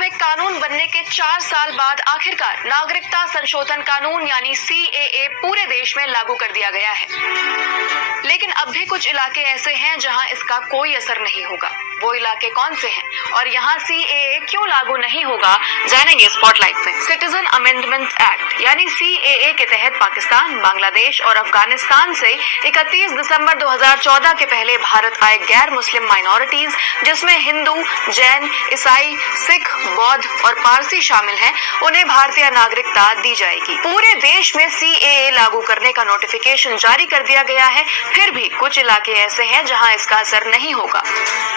में कानून बनने के 4 साल बाद आखिरकार नागरिकता संशोधन कानून यानी CAA पूरे देश में लागू कर दिया गया है। लेकिन अब भी कुछ इलाके ऐसे हैं जहां इसका कोई असर नहीं होगा। वो इलाके कौन से हैं और यहाँ CAA क्यों लागू नहीं होगा, जानेंगे स्पॉटलाइट में। सिटीजन अमेंडमेंट एक्ट यानी CAA के तहत पाकिस्तान, बांग्लादेश और अफगानिस्तान से 31 दिसंबर 2014 के पहले भारत आए गैर मुस्लिम माइनॉरिटीज, जिसमें हिंदू, जैन, ईसाई, सिख, बौद्ध और पारसी शामिल हैं, उन्हें भारतीय नागरिकता दी जाएगी। पूरे देश में CAA लागू करने का नोटिफिकेशन जारी कर दिया गया है, फिर भी कुछ इलाके ऐसे हैं जहां इसका असर नहीं होगा।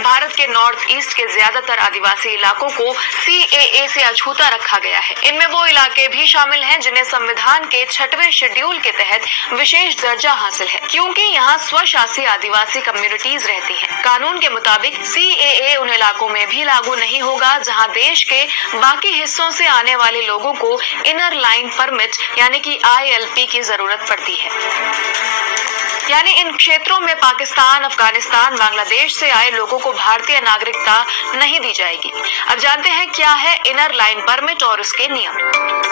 भारत के नॉर्थ ईस्ट के ज्यादातर आदिवासी इलाकों को CAA से अछूता रखा गया है। इनमें वो इलाके भी शामिल हैं जिन्हें संविधान के 6वें शेड्यूल के तहत विशेष दर्जा हासिल है, क्योंकि यहाँ स्वशासी आदिवासी कम्युनिटीज रहती हैं। कानून के मुताबिक CAA उन इलाकों में भी लागू नहीं होगा जहाँ देश के बाकी हिस्सों से आने वाले लोगों को इनर लाइन परमिट यानी कि ILP की जरूरत पड़ती है। यानी इन क्षेत्रों में पाकिस्तान, अफगानिस्तान, बांग्लादेश से आए लोगों को भारतीय नागरिकता नहीं दी जाएगी। अब जानते हैं क्या है इनर लाइन परमिट और उसके नियम।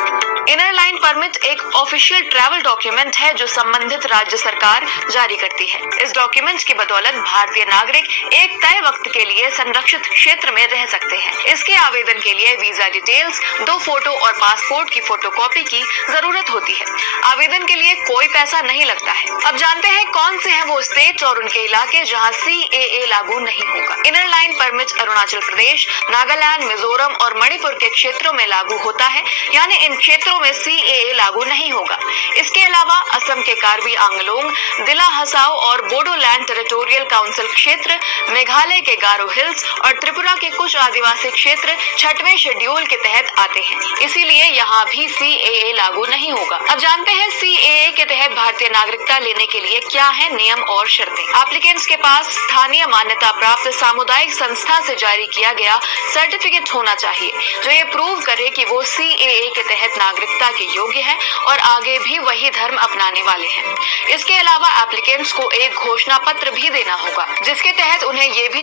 इनर लाइन परमिट एक ऑफिशियल ट्रैवल डॉक्यूमेंट है जो संबंधित राज्य सरकार जारी करती है। इस डॉक्यूमेंट की बदौलत भारतीय नागरिक एक तय वक्त के लिए संरक्षित क्षेत्र में रह सकते हैं। इसके आवेदन के लिए वीजा डिटेल्स, 2 फोटो और पासपोर्ट की फोटोकॉपी की जरूरत होती है। आवेदन के लिए कोई पैसा नहीं लगता है। अब जानते हैं कौन से हैं वो स्टेट और उनके इलाके जहां CAA लागू नहीं होगा। Inner line permit Arunachal Pradesh, Nagaland, Mizoram और मणिपुर के क्षेत्रों में लागू होता है, यानी इन क्षेत्रों में CAA लागू नहीं होगा। इसके अलावा असम के कार्बी आंगलोंग, दिला हसाओ और बोडोलैंड टेरिटोरियल काउंसिल क्षेत्र, मेघालय के गारो हिल्स और त्रिपुरा के कुछ आदिवासी क्षेत्र 6वें शेड्यूल के तहत आते हैं, इसीलिए यहाँ भी CAA लागू नहीं होगा। अब जानते हैं CAA के तहत भारतीय नागरिकता लेने के लिए क्या है नियम और शर्तें। एप्लीकेंट्स के पास स्थानीय मान्यता प्राप्त सामुदायिक संस्था से जारी किया गया सर्टिफिकेट होना चाहिए जो ये प्रूव करे कि वो CAA के तहत नागरिकता के योग्य है और आगे भी वही धर्म अपनाने वाले हैं। इसके अलावा एप्लीकेंट्स को एक घोषणा पत्र भी देना होगा जिसके तहत उन्हें ये भी